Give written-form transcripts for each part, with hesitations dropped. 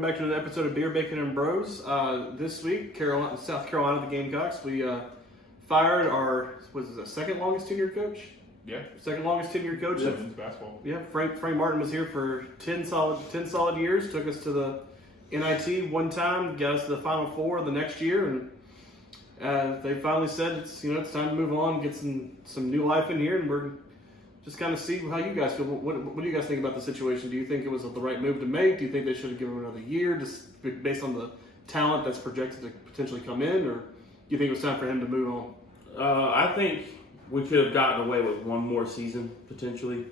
Back to an episode of Beer, Bacon, and Bros. This week, South Carolina, the Gamecocks, we fired our second longest tenured coach. Yeah, second longest tenured coach. Yeah, men's basketball. Yeah, Frank Martin was here for 10 solid years. Took us to the NIT one time, got us to the Final Four the next year, and they finally said it's time to move on, get some new life in here, and we're just kind of see how you guys feel. What do you guys think about the situation? Do you think it was the right move to make? Do you think they should have given him another year, just based on the talent that's projected to potentially come in, or do you think it was time for him to move on? I think we could have gotten away with one more season potentially.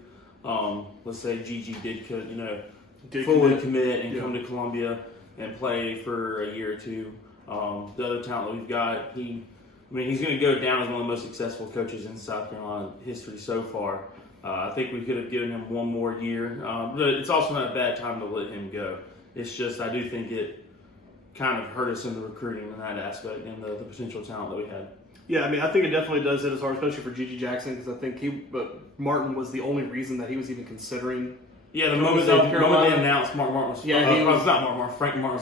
Let's say Gigi did fully commit and come to Columbia and play for a year or two. The other talent that we've got, he's going to go down as one of the most successful coaches in South Carolina history so far. I think we could have given him one more year, but it's also not a bad time to let him go. It's just I do think it kind of hurt us in the recruiting in that aspect and the potential talent that we had. Yeah, I think it definitely does hit us hard, especially for Gigi Jackson, because I think Martin was the only reason that he was even considering. Yeah, the moment they announced Frank Martin was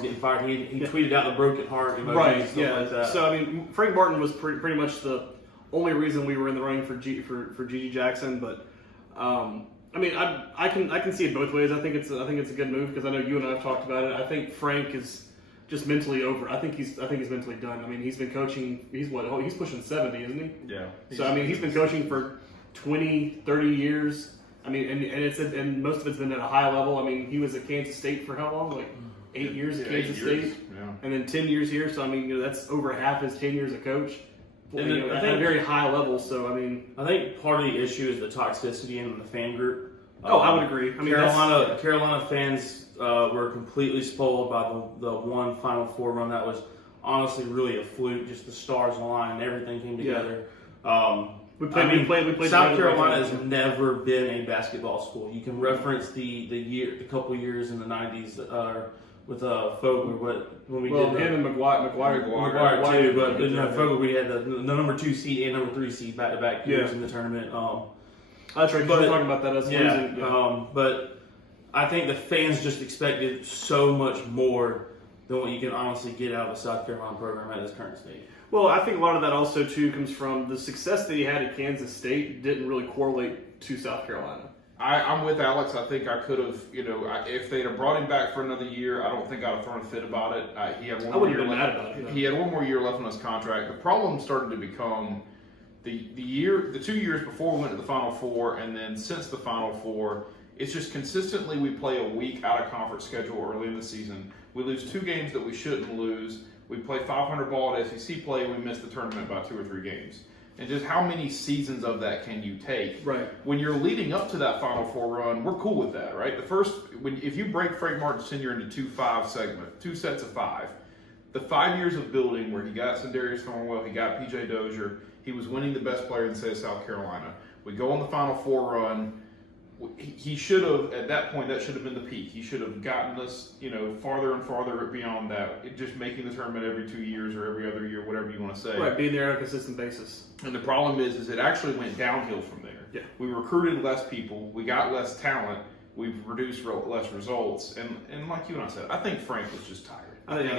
getting fired, he tweeted out the broken heart emoji and stuff like that. So Frank Martin was pretty much the only reason we were in the running for Gigi Jackson. But I can see it both ways. I think it's a good move because I know you and I have talked about it. I think Frank is just mentally over. I think he's mentally done. He's been coaching. He's pushing 70, isn't he? Yeah. So he's been coaching for 20, 30 years. And most of it's been at a high level. He was at Kansas State for how long? Like 8 years at Kansas State, and then 10 years here. So that's over half his 10 years as a coach. At a very high level. So I think part of the issue is the toxicity in the fan group. I would agree. Carolina fans were completely spoiled by the one Final Four run that was honestly really a fluke. Just the stars aligned and everything came together. Yeah. We played South Carolina has never been a basketball school. You can reference the couple years in the 90s with Fogler. When we did him and McGuire too. But Fogler, we had the number 2 seed and number 3 seed back to back years in the tournament. That's right. But talking about that as losing. But I think the fans just expected so much more than what you can honestly get out of the South Carolina program at its current state. Well, I think a lot of that also, too, comes from the success that he had at Kansas State didn't really correlate to South Carolina. I'm with Alex. I think I could have, if they'd have brought him back for another year, I don't think I'd have thrown a fit about it. He had one more year left. He had one more year left on his contract. The problem started to become the 2 years before we went to the Final Four, and then since the Final Four, it's just consistently we play a week out of conference schedule early in the season. We lose 2 games that we shouldn't lose. We play 500 ball at SEC play, and we miss the tournament by 2 or 3 games. And just how many seasons of that can you take? Right. When you're leading up to that Final Four run, we're cool with that, right? If you break Frank Martin's tenure into 2 sets of 5, the 5 years of building where he got Sindarius Thornwell, he got PJ Dozier, he was winning the best player in the state of South Carolina. We go on the Final Four run. He should have, at that point, that should have been the peak. He should have gotten us, farther and farther beyond that. Just making the tournament every 2 years or every other year, whatever you want to say. Right, being there on a consistent basis. And the problem is it actually went downhill from there. Yeah. We recruited less people. We got less talent. We've produced less results. And like you and I said, I think Frank was just tired. I think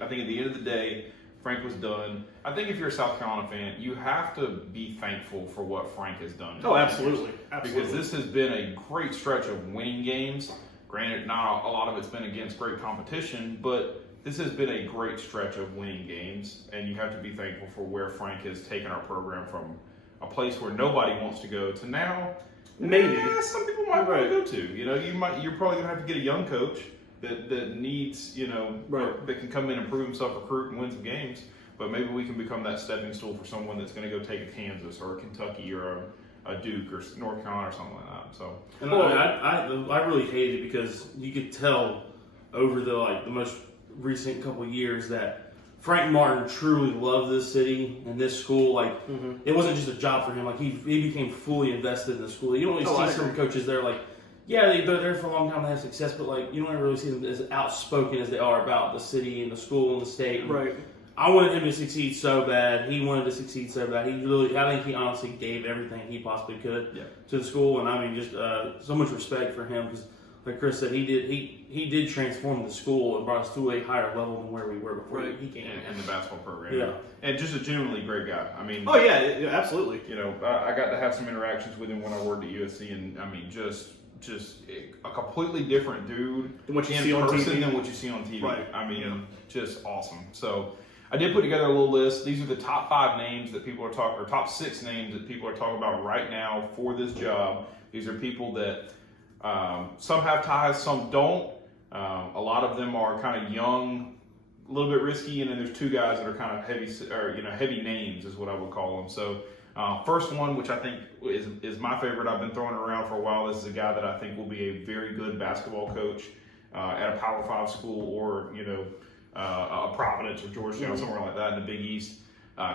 at the end of the day, Frank was done. I think if you're a South Carolina fan, you have to be thankful for what Frank has done. Oh, absolutely. Because this has been a great stretch of winning games. Granted, not a lot of it's been against great competition, but this has been a great stretch of winning games, and you have to be thankful for where Frank has taken our program from a place where nobody wants to go to now. Maybe some people might want to go to. You're probably going to have to get a young coach that needs, that can come in and prove himself, recruit, and win some games. But maybe we can become that stepping stool for someone that's going to go take a Kansas or a Kentucky or a Duke or North Carolina or something like that. So, I really hated it because you could tell over the most recent couple of years that Frank Martin truly loved this city and this school. It wasn't just a job for him. He became fully invested in the school. You don't really see some coaches there they're there for a long time, they have success, but you don't really see them as outspoken as they are about the city and the school and the state. Right. I wanted him to succeed so bad. He wanted to succeed so bad. I think he honestly gave everything he possibly could to the school, and just so much respect for him because like Chris said, he did transform the school and brought us to a higher level than where we were before he came. And the basketball program. Yeah. And just a genuinely great guy. I mean. Oh yeah, absolutely. You know, I got to have some interactions with him when I worked at USC, and I mean, just a completely different dude than what you in see on person TV. than what you see on TV. Right. I mean, just awesome. So I did put together a little list. These are the top 5 names that people are talking, or top 6 names that people are talking about right now for this job. These are people that some have ties, some don't. A lot of them are kind of young, a little bit risky, and then there's 2 guys that are kind of heavy names is what I would call them. So first one, which I think is my favorite, I've been throwing around for a while. This is a guy that I think will be a very good basketball coach at a Power 5 school, or a Providence or Georgetown, somewhere like that in the Big East.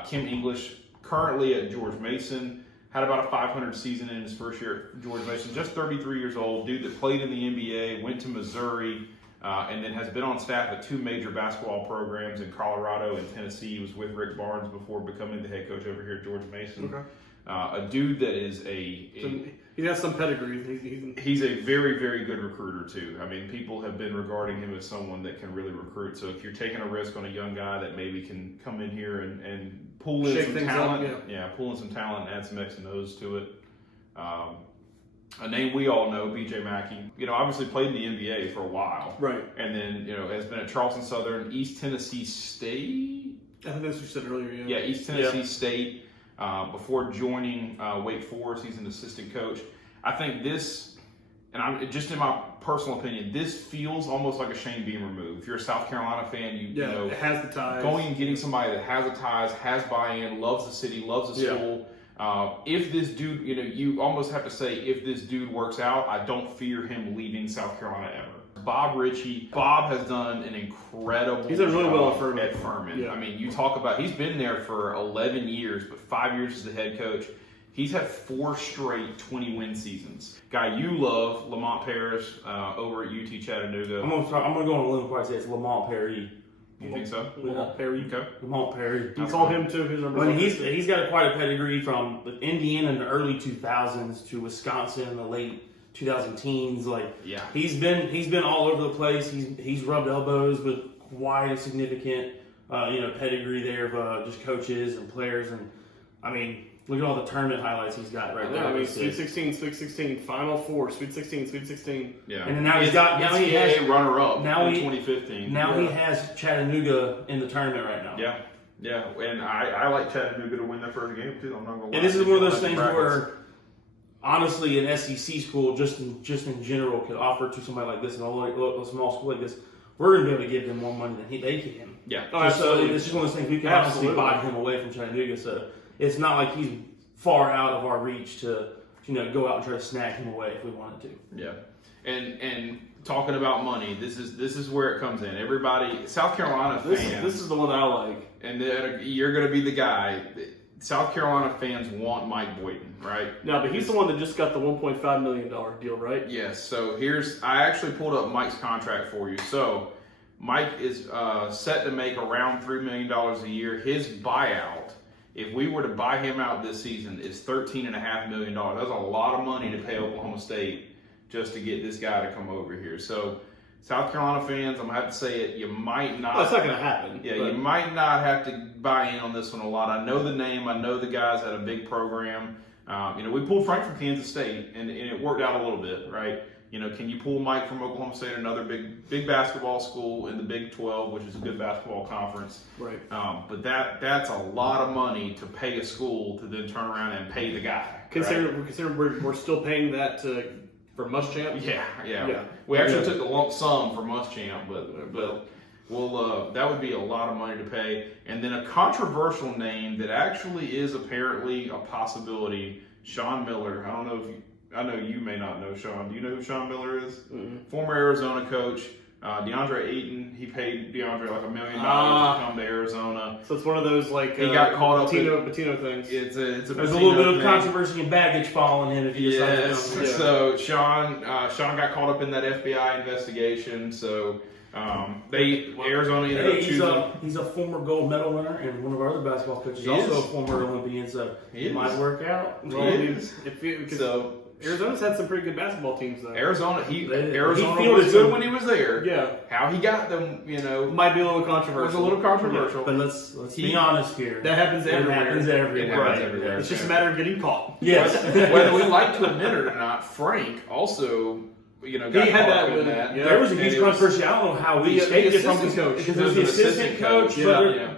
Kim English, currently at George Mason, had about a 500 season in his first year at George Mason. Just 33 years old, dude that played in the NBA, went to Missouri, and then has been on staff at 2 major basketball programs in Colorado and Tennessee. He was with Rick Barnes before becoming the head coach over here at George Mason. Okay. A dude that is he has some pedigree. He's a very, very good recruiter too. I mean, people have been regarding him as someone that can really recruit. So if you're taking a risk on a young guy that maybe can come in here and pull in some talent, pull in some talent and add some X and O's to it. A name we all know, B.J. Mackey. Obviously played in the NBA for a while. Right. And then, has been at Charleston Southern, East Tennessee State. I think that's what you said earlier, yeah. Yeah, East Tennessee State. Before joining Wake Forest, he's an assistant coach. I think this, and I'm just in my personal opinion, this feels almost like a Shane Beamer move. If you're a South Carolina fan, it has the ties. Going and getting somebody that has the ties, has buy-in, loves the city, loves the school. If this dude, you almost have to say, if this dude works out, I don't fear him leaving South Carolina ever. Bob Ritchie. Bob has done an incredible He's done really well at Furman. Yeah. I mean, you talk about, he's been there for 11 years, but 5 years as the head coach. He's had 4 straight 20-win seasons. Guy you love, Lamont Paris, over at UT Chattanooga. I'm gonna go on a limb before I say it's Lamont Perry. You think so? Lamont Perry. Okay. Lamont Perry. You call him too. His number. He's got quite a pedigree from Indiana in the early 2000s to Wisconsin in the late 2010s. He's been all over the place. He's rubbed elbows with quite a significant pedigree there of just coaches and players, and I mean, look at all the tournament highlights he's got right there. I mean, Sweet 16, Final Four, Sweet 16, Sweet 16. Yeah, and then now he has runner-up in 2015. Now he has Chattanooga in the tournament right now. Yeah, and I like Chattanooga to win their first game too. I'm not gonna lie. And this is one of those things where, honestly, an SEC school just in general could offer to somebody like this, a small school like this, we're going to be able to give them more money than they can. Yeah. So it's just one of those things we can obviously buy him away from Chattanooga. So it's not like he's far out of our reach to go out and try to snag him away if we wanted to. Yeah. And talking about money, this is where it comes in. Everybody, South Carolina fans. This is the one I like. And you're going to be the guy. South Carolina fans want Mike Boynton, right? No, but he's the one that just got the $1.5 million deal, right? Yes. So I actually pulled up Mike's contract for you. So Mike is set to make around $3 million a year. His buyout, if we were to buy him out this season, is $13.5 million. That's a lot of money to pay Oklahoma State just to get this guy to come over here. So South Carolina fans, I'm going to have to say it, you might not. Well, it's not going to happen. Yeah, you might not have to buy in on this one a lot. I know the name. I know the guys had a big program. We pulled Frank from Kansas State, and it worked out a little bit, right? Can you pull Mike from Oklahoma State, another big basketball school in the Big 12, which is a good basketball conference? Right. But that's a lot of money to pay a school to then turn around and pay the guy. Consider we're still paying that for Muschamp? Yeah. We actually took the lump sum for Muschamp, but we'll that would be a lot of money to pay. And then a controversial name that actually is apparently a possibility, Sean Miller. I know you may not know Sean. Do you know who Sean Miller is? Mm-hmm. Former Arizona coach. DeAndre Ayton, he paid DeAndre like $1 million to come to Arizona. So it's one of those he got caught up Patino things. It's a There's a little bit of controversy and baggage following him. If you So Sean got caught up in that FBI investigation. So Arizona ended up choosing. He's a former gold medal winner and one of our other basketball coaches. Also a former Olympian. So it might work out. Arizona's had some pretty good basketball teams though. Arizona fielded was good when he was there. Yeah. How he got them, might be a little was controversial. a little controversial. But let's be honest here. That happens everywhere. It happens everywhere. It happens everywhere. It's just a matter of getting caught. Yes. Whether we like to admit it or not, Frank also, got He had caught that up in with- that. yeah. There was a And huge it was- controversy. I don't know how we The escaped it from assistant coach. because there's the assistant coach. Yeah.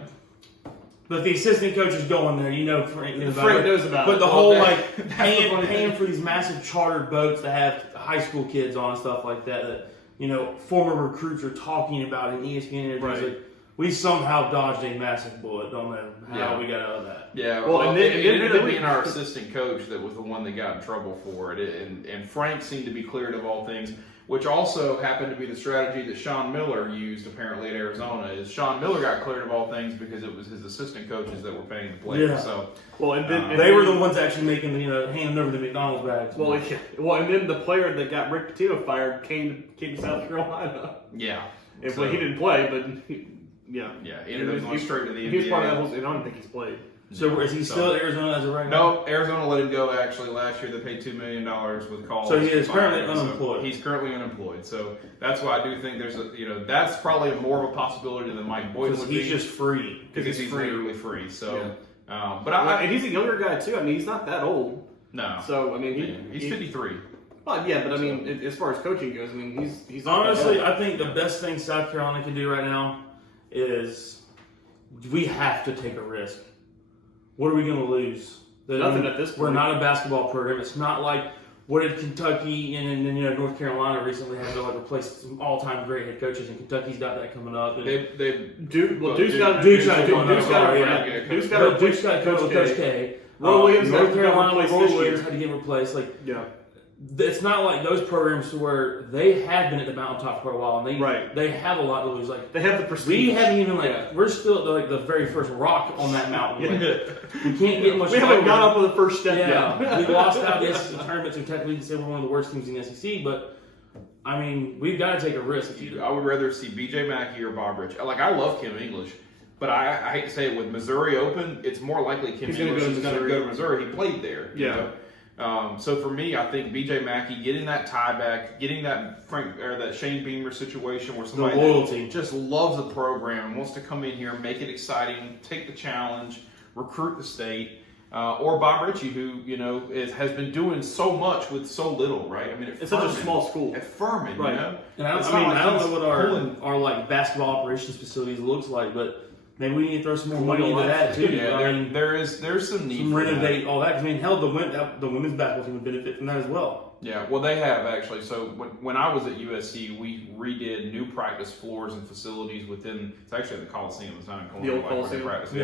But the assistant coach is going there. Frank knows about Frank it. knows about But it. the Well, whole that's the paying funny thing. for these massive chartered boats that have high school kids on and stuff like that former recruits are talking about in ESPN interviews. Right. Like, we somehow dodged a massive bullet. Don't know how Yeah. we got out of that. Yeah, Well, and then- it and then- ended up being our assistant coach that was the one that got in trouble for it, and Frank seemed to be cleared of all things, which also happened to be the strategy that Sean Miller used apparently at Arizona. Is Sean Miller got cleared of all things because it was his assistant coaches that were paying the players. Yeah. So Well, and then and They then- were the ones actually making handing over the McDonald's bags. Well, and then the player that got Rick Pitino fired came to South Carolina. yeah, And so, he didn't play, but yeah, he ended up going straight to the NBA. He was part of that whole. And I don't think he's played. So is he still at Arizona as of right now? No, Arizona let him go. Actually, last year they paid $2 million with calls. So he is to currently fire him. So unemployed. he's currently unemployed. So that's why I do think there's that's probably more of a possibility than Mike Boyd Because would he's be. just free. Because he's free. literally free. So, but And he's a younger guy too. I mean, he's not that old. no. So I mean, He's 53. Well, yeah, but I mean, as far as coaching goes, I mean, he's not that Honestly, old. I think the best thing South Carolina can do right now is we have to take a risk. What are we going to lose? Nothing at this point. We're not a basketball program. It's not like what did Kentucky and North Carolina recently had to replace some all-time great head coaches, and Kentucky's got that coming up. And Duke's got Duke's got Coach Coach K. Roy Williams North got Carolina with replaced Roy this year. Williams had to get replaced. Yeah. It's not like those programs to where they have been at the mountaintop for a while, and Right. they have a lot to lose. Like They have the prestige. we haven't even Yeah. we're still at the very first rock on that mountain. We can't get much. We haven't lower. got up on the first step Yeah, yet. we lost out the SEC tournament, so technically we can say we're one of the worst teams in the SEC. But I mean, we've got to take a risk. I would rather see BJ Mackey or Bob Rich. Like, I love Kim English, but I hate to say it, with Missouri open, it's more likely Kim He's gonna English go to is going to Missouri. go to Missouri. He played there. you Yeah. know? So for me, I think BJ Mackey getting that tie back, getting that that Shane Beamer situation where somebody The loyalty. that just loves the program and wants to come in here, make it exciting, take the challenge, recruit the state, or Bob Ritchie, who has been doing so much with so little, right? I mean, It's such a small school. At Furman, Right. And I It's not like don't he's know what pulling- our like basketball operations facilities looks like, but maybe we need to throw some more money Real into life. that too. Yeah, I mean, there's some need some for that. renovate all that. 'Cause, I mean, hell, the women's basketball team would benefit from that as well. Yeah, well, they have actually. So when I was at USC, we redid new practice floors and facilities within. It's actually at the Coliseum. It's not in Columbia. The old like where they Coliseum? practice.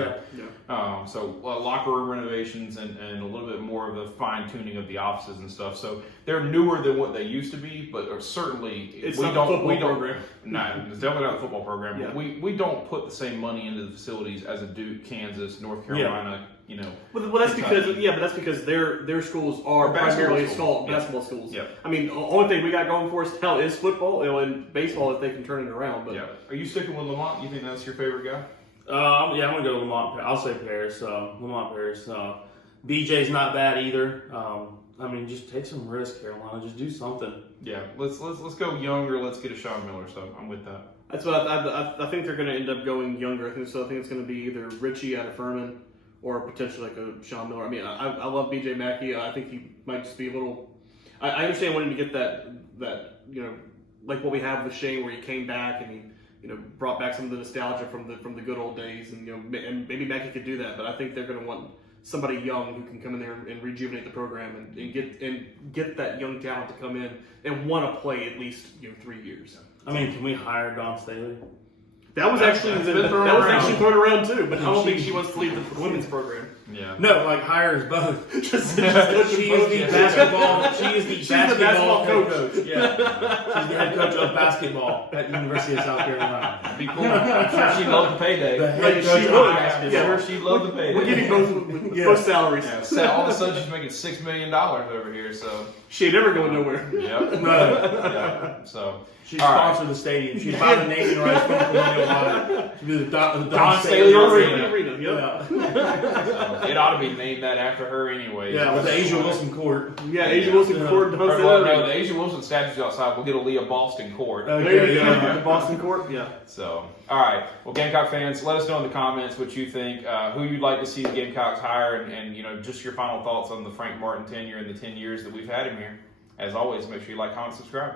Yeah. So locker room renovations and a little bit more of the fine tuning of the offices and stuff. So they're newer than what they used to be, but certainly It's not a football program. No, it's definitely not a football program. Yeah. But we don't put the same money into the facilities as a Duke, Kansas, North Carolina. Well, that's Kentucky. because that's because their schools are Basketball primarily schools. Yeah. basketball schools. Yeah. I mean, the only thing we got going for us now is football and baseball if they can turn it around. But Yeah. Are you sticking with Lamont? You think that's your favorite guy? I'm gonna go Lamont. I'll say Paris. Lamont Paris. BJ's not bad either. I mean, just take some risk, Carolina. Just do something. Yeah, let's go younger. Let's get a Sean Miller. So I'm with that. that's what I think they're going to end up going younger. I think it's going to be either Richie out of Furman or potentially like a Sean Miller. I mean, I love BJ Mackey. I think he might just be a little. I understand wanting to get that like what we have with Shane, where he came back and he brought back some of the nostalgia from the good old days, and and maybe Mackey could do that. But I think they're going to want somebody young who can come in there and rejuvenate the program and get that young talent to come in and want to play at least 3 years. I mean, can we hire Dawn Staley? That was actually That's been thrown around. actually thrown around too, but I don't think she wants to leave the women's program. Yeah. No, like hire us both. Just She is the basketball. She is the She's the basketball basketball head coach. Yeah, she's the head coach of basketball at University of South Carolina. Be cool. I'm sure she'd love the payday. The head She coach would. of I'm basketball. sure she'd love the payday. We're getting both salaries. Yeah, so all of a sudden she's making $6 million over here. So She ain't never going nowhere. yep. No. Yeah. So She'd All right. sponsor the stadium. She'd buy the naming rights from Colonial Line. She'd be the Don Staley Arena. Yep. Yeah. It ought to be named that after her anyway. Yeah, with the Asia Wilson Court. Yeah, Asia Wilson Court. Don Staley Well, Arena. no, the Asia Wilson statue's outside. We'll get a Leah Boston Court. There you go. The Boston Court. Yeah. So, all right. Well, Gamecock fans, let us know in the comments what you think, who you'd like to see the Gamecocks hire, and just your final thoughts on the Frank Martin tenure and the 10 years that we've had him here. As always, make sure you like, comment, subscribe.